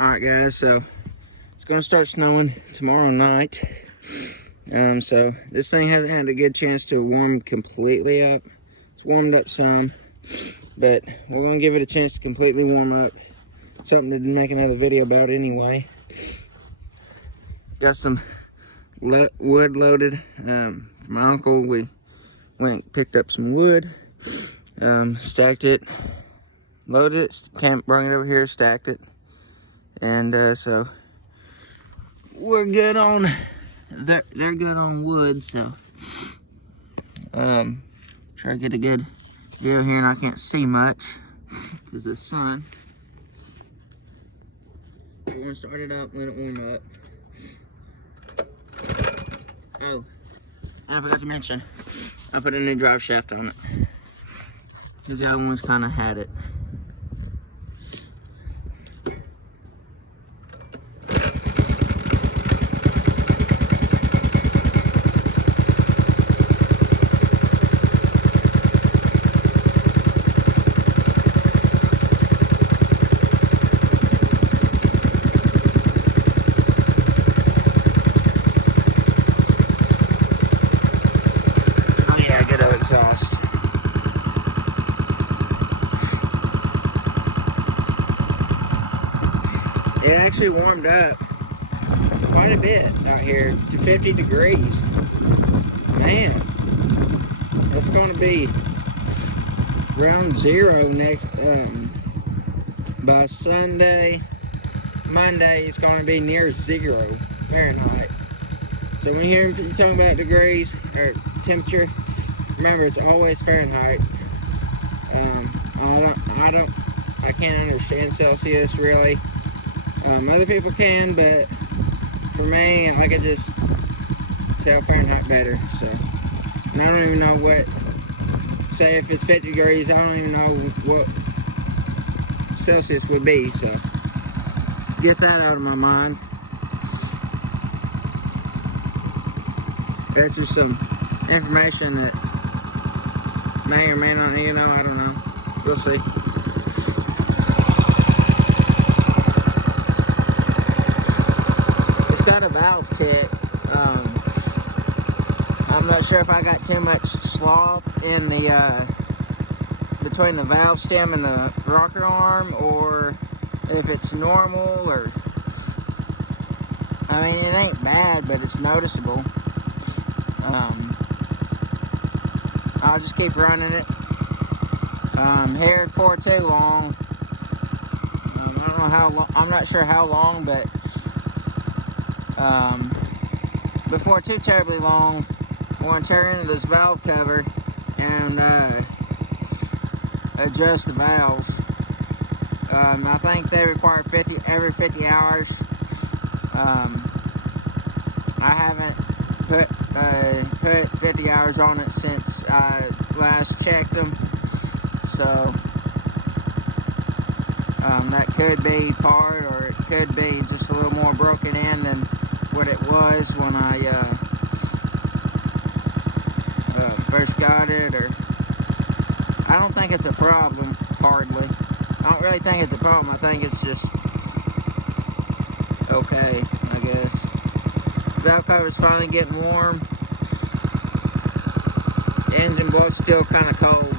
Alright guys, so it's gonna start snowing tomorrow night. So this thing hasn't had a good chance to warm completely up. It's warmed up some, but we're gonna give it a chance to completely warm up. Something to make another video about anyway. Got some wood loaded from my uncle. We went and picked up some wood, stacked it, loaded it, brought it over here, stacked it, and so we're good on. They're good on wood, so try to get a good video here, and I can't see much because of the sun. We're gonna start it up, let it warm up. Oh, and I forgot to mention, I put a new drive shaft on it because the other ones kind of had it. Exhaust. It actually warmed up quite a bit out here to 50 degrees. Man, that's going to be ground zero next by Monday it's going to be near 0 Fahrenheit. So when you hear you talking about degrees or temperature, remember, it's always Fahrenheit. I can't understand Celsius really. Other people can, but for me, I could just tell Fahrenheit better. So, and I don't even know what. Say if it's 50 degrees, I don't even know what Celsius would be. So, get that out of my mind. That's just some information that may or may not, I don't know. We'll see. It's got a valve tip. I'm not sure if I got too much slop in the between the valve stem and the rocker arm, or if it's normal, or I mean, it ain't bad, but it's noticeable. I'll just keep running it here for too long. I don't know how long. I'm not sure how long, but before too terribly long, I want to turn into this valve cover and adjust the valve. I think they require every 50 hours. I haven't put 50 hours on it since I last checked them, so that could be part, or it could be just a little more broken in than what it was when I first got it. Or I don't think it's a problem, hardly. I don't really think it's a problem. I think it's just okay, I guess. Valve cover's finally getting warm. The engine block's still kind of cold.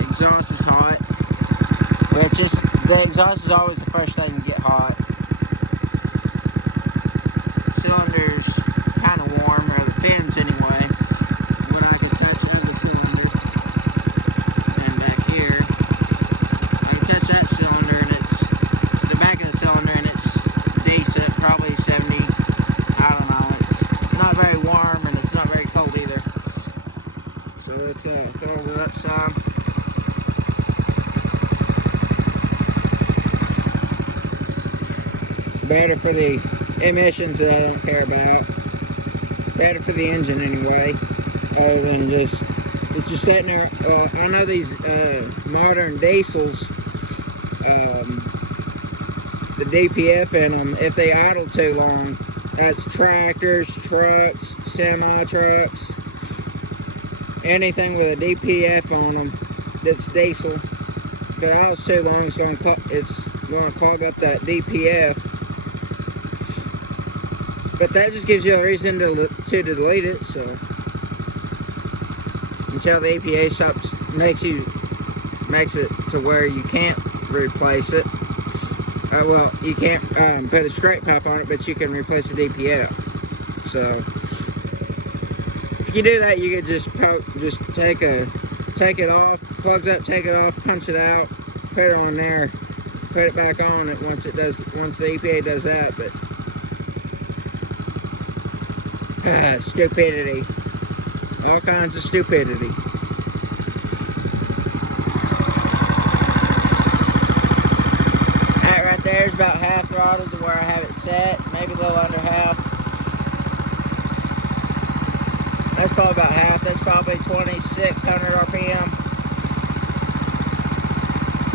Exhaust is hot. Yeah, it's just, the exhaust is always the first thing to get hot. Cylinder's kind of warm, or the fins anyway. When I can touch it in the cylinder. And back here, I can touch that cylinder, and it's the back of the cylinder, and it's decent, probably 70. I don't know. It's not very warm, and it's not very cold either. So let's throw it up some. Better for the emissions that I don't care about. Better for the engine anyway. Other than it's just sitting there. Well, I know these modern diesels, the DPF in them, if they idle too long, that's tractors, trucks, semi-trucks, anything with a DPF on them that's diesel. If it idles too long, it's going to clog up that DPF. But that just gives you a reason to delete it. So until the EPA makes it to where you can't replace it. Well, you can't put a straight pipe on it, but you can replace the DPF. So if you do that, you could just take it off, plugs up, take it off, punch it out, put it on there, put it back on it once the EPA does that. But stupidity, all kinds of stupidity. That right there is about half throttle to where I have it set, maybe a little under half. That's probably about half. That's probably 2,600 RPM.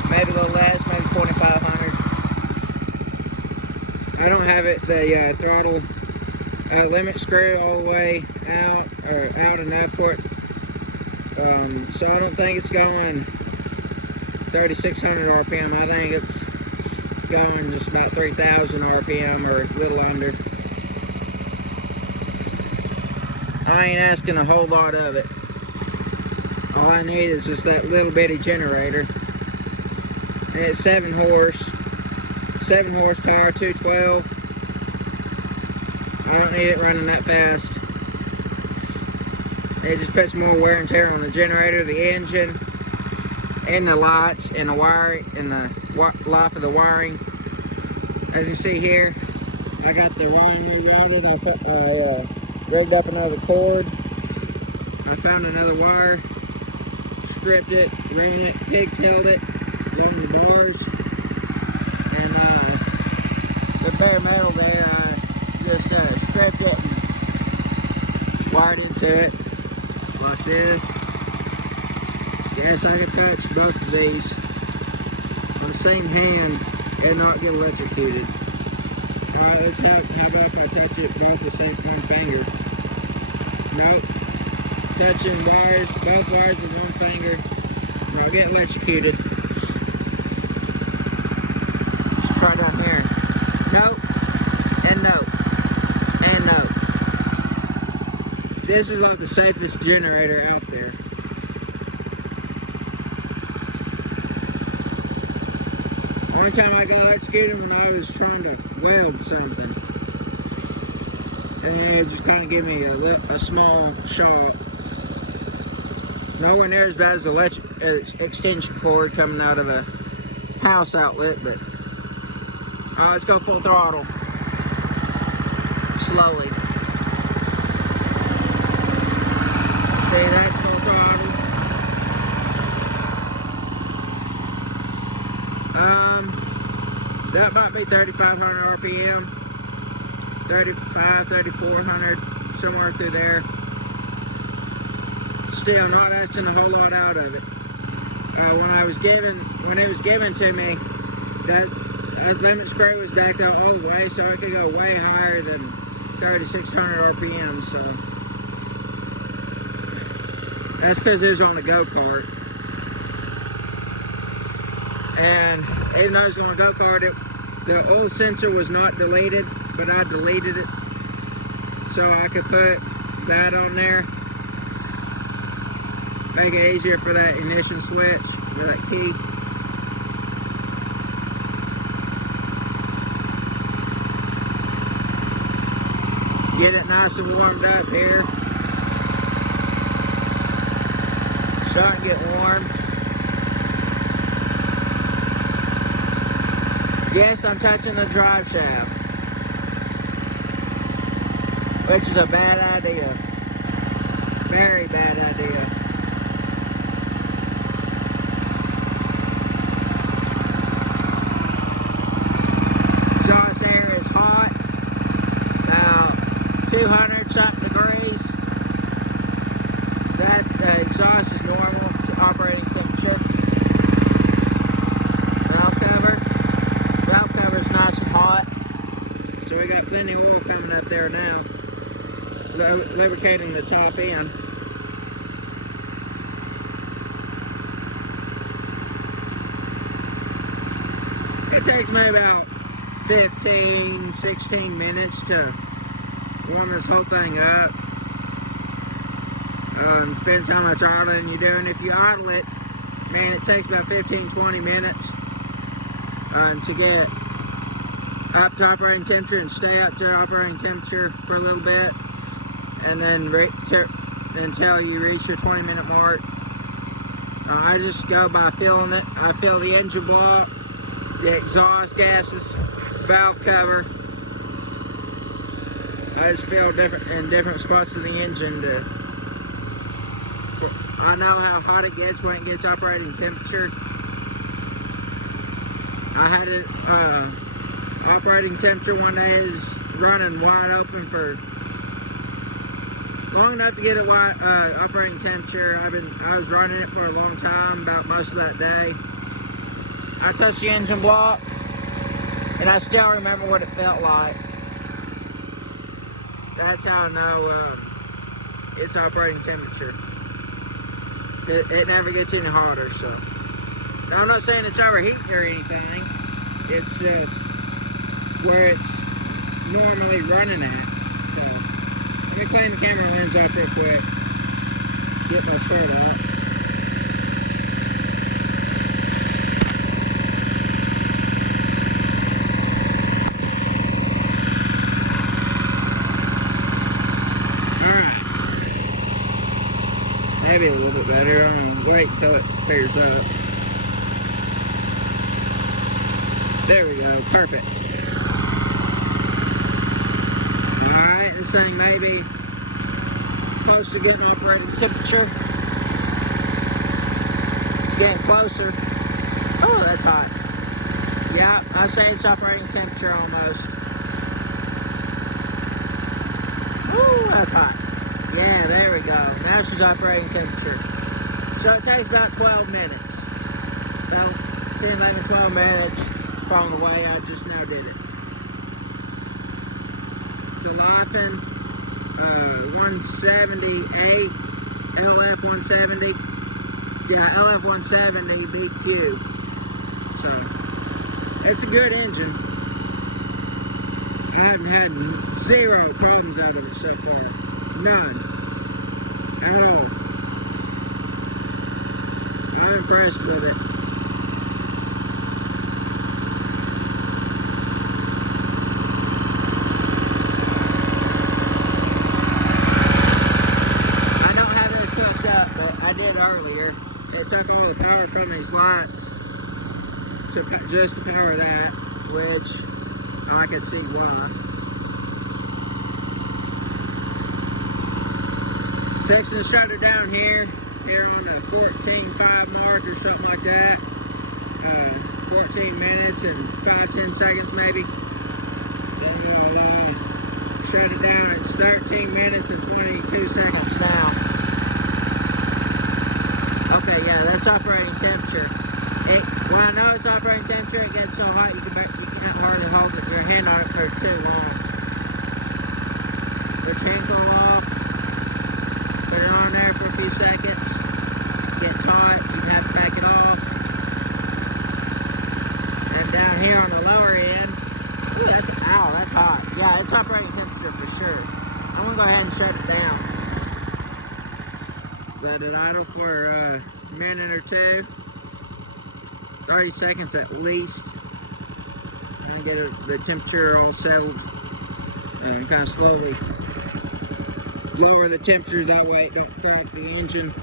Maybe a little less, maybe 2,500. I don't have it the throttle limit screw all the way out and upward. So I don't think it's going 3,600 RPM. I think it's going just about 3,000 RPM or a little under. I ain't asking a whole lot of it. All I need is just that little bitty generator. And it's 7 horsepower, 212. I don't need it running that fast. It just puts more wear and tear on the generator, the engine, and the lights, and the wiring, and the life of the wiring. As you see here, I got the wiring rerouted. I rigged up another cord. I found another wire, stripped it, ran it, pigtailed it along the doors, and the bare metal there, I just stripped it and wired into it like this. Yes, I can touch both of these on the same hand and not get electrocuted. Alright, let's how about if I touch it both the same one finger? Nope. Touching wires, both wires with one finger. I'll get electrocuted. Let's try down here. Nope. And no. And no. This is like the safest generator out there. One time I got electrocuted when I was trying to weld something. And it just kind of gave me a small shock. Nowhere near as bad as the extension cord coming out of a house outlet, but let's go full throttle. Slowly. See, that's full throttle. That might be 3,500 RPM, 3,400, somewhere through there. Still not asking a whole lot out of it. When it was given to me, that limit screw was backed out all the way, so it could go way higher than 3,600 RPM. So that's because it was on a go-kart. And even though it was on a go-kart, the oil sensor was not deleted, but I deleted it so I could put that on there. Make it easier for that ignition switch, for that key. Get it nice and warmed up here. Starting to get warm. Yes, I'm touching the drive shaft, which is a bad idea. Very bad idea. Exhaust air is hot, about 200 something degrees. That exhaust is normal operating temperature. Valve cover is nice and hot, so we got plenty of oil coming up there now, lubricating the top end. It takes me about 15, 16 minutes to warm this whole thing up. Depends how much idling you're doing. If you idle it, man, it takes about 15, 20 minutes to get up to operating temperature and stay up to operating temperature for a little bit, and then until you reach your 20-minute mark. I just go by filling it. I fill the engine block, the exhaust gases, valve cover. I just fill in different spots of the engine I know how hot it gets when it gets operating temperature. I had it operating temperature one day is running wide open for long enough to get it operating temperature. I was running it for a long time, about most of that day. I touched the engine block, and I still remember what it felt like. That's how I know it's operating temperature. It never gets any hotter, so. Now, I'm not saying it's overheating or anything. It's just where it's normally running at. So, let me clean the camera lens off real quick. Get my shirt off. Maybe a little bit better. I'm gonna wait until it clears up. There we go, perfect. Alright, this thing may be close to getting operating temperature. It's getting closer. Oh, that's hot. Yeah, I say it's operating temperature almost. Ooh, that's hot. Yeah, there we go. Now she's operating temperature. So it takes about 12 minutes. About 10, 11, 12 minutes from the way I just now did it. It's a Lyphon 178, LF 170. Yeah, LF 170 BQ. So, it's a good engine. I haven't had zero problems out of it so far. None. At all. I'm impressed with it. I don't have this hooked up, but I did earlier. It took all the power from these lights just to power that, which I could see why. Fixing to shut it down here on the 14.5 mark or something like that. 14 minutes and 5-10 seconds maybe. Then we'll shut it down. It's 13 minutes and 22 seconds now. Okay, yeah, that's operating temperature. When I know it's operating temperature, it gets so hot you can't hardly hold your hand on it for too long. The tinkle off. Put it on there for a few seconds. Gets hot, you have to back it off. And down here on the lower end, ooh, that's hot. Yeah, it's operating temperature for sure. I'm gonna go ahead and shut it down. Let it idle for a minute or two. 30 seconds at least. And get the temperature all settled. And kind of slowly lower the temperature, that way it don't crack the engine.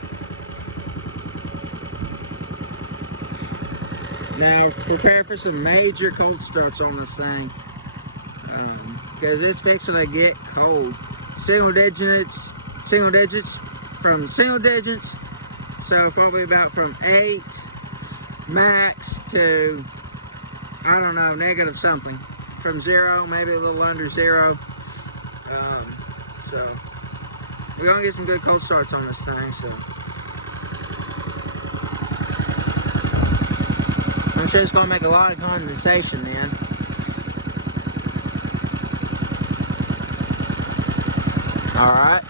Now prepare for some major cold starts on this thing, because it's fixing to get cold. Single digits, from single digits, so probably about from 8 max to, I don't know, negative something. From 0, maybe a little under 0. So we're gonna get some good cold starts on this thing, so. I'm sure it's gonna make a lot of condensation then. Alright.